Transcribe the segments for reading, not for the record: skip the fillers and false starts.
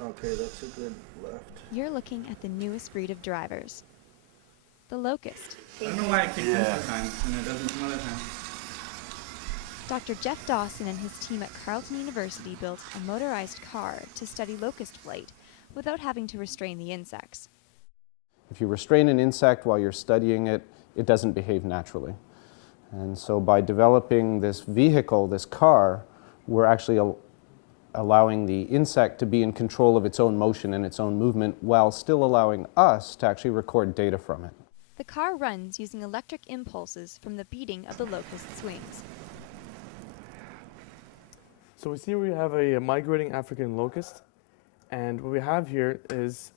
Okay, that's a good left. You're looking at the newest breed of drivers, the Locust. I don't know why it kicks in sometimes and it doesn't some other times. Dr. Jeff Dawson and his team at Carleton University built a motorized car to study locust flight without having to restrain the insects. If you restrain an insect while you're studying it, it doesn't behave naturally. And so by developing this vehicle, this car, we're actually allowing the insect to be in control of its own motion and its own movement while still allowing us to actually record data from it. The car runs using electric impulses from the beating of the locust's wings. So we see we have a migrating African locust, and what we have here is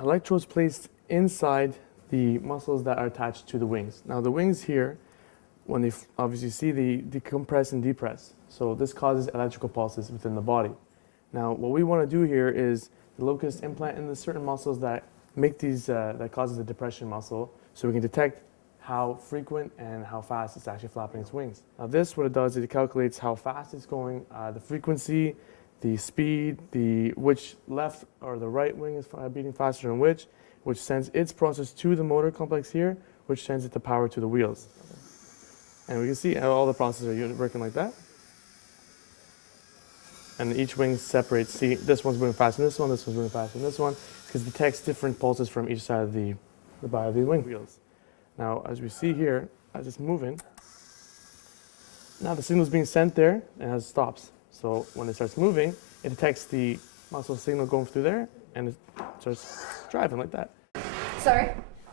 electrodes placed inside the muscles that are attached to the wings. Now the wings here, when they obviously see, they decompress and depress. So this causes electrical pulses within the body. Now what we want to do here is the locust implant in the certain muscles that make these, that causes the depression muscle, so we can detect how frequent and how fast it's actually flapping its wings. Now this, what it does is it calculates how fast it's going, the frequency, the speed, which left or the right wing is beating faster than which sends its process to the motor complex here, which sends it the power to the wheels. And we can see how all the processes are working like that. And each wing separates. See, this one's moving faster than this one's moving faster than this one, because it detects different pulses from each side of the body of the wing wheels. Now, as we see here, as it's moving, now the signal is being sent there and it stops. So when it starts moving, it detects the muscle signal going through there and it starts driving like that. Sorry?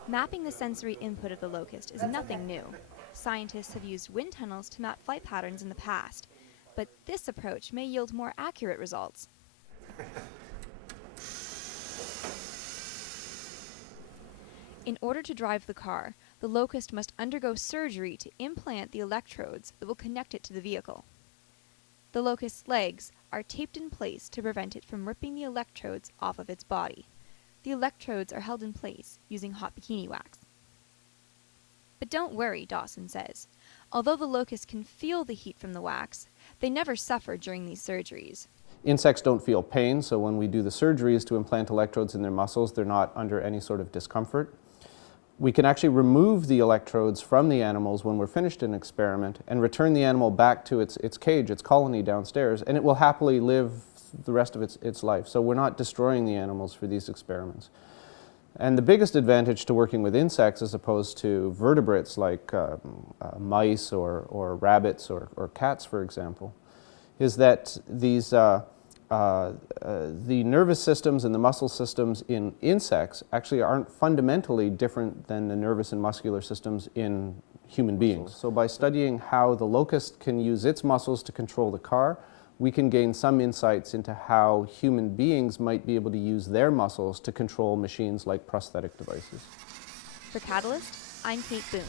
Mapping the sensory input of the locust is nothing new. Scientists have used wind tunnels to map flight patterns in the past, but this approach may yield more accurate results. In order to drive the car, the locust must undergo surgery to implant the electrodes that will connect it to the vehicle. The locust's legs are taped in place to prevent it from ripping the electrodes off of its body. The electrodes are held in place using hot bikini wax. But don't worry, Dawson says. Although the locust can feel the heat from the wax, they never suffer during these surgeries. Insects don't feel pain, so when we do the surgeries to implant electrodes in their muscles, they're not under any sort of discomfort. We can actually remove the electrodes from the animals when we're finished an experiment and return the animal back to its cage, its colony downstairs, and it will happily live the rest of its life. So we're not destroying the animals for these experiments. And the biggest advantage to working with insects as opposed to vertebrates like mice or rabbits or cats, for example, is that these the nervous systems and the muscle systems in insects actually aren't fundamentally different than the nervous and muscular systems in human beings. So by studying how the locust can use its muscles to control the car, we can gain some insights into how human beings might be able to use their muscles to control machines like prosthetic devices. For Catalyst, I'm Kate Boone.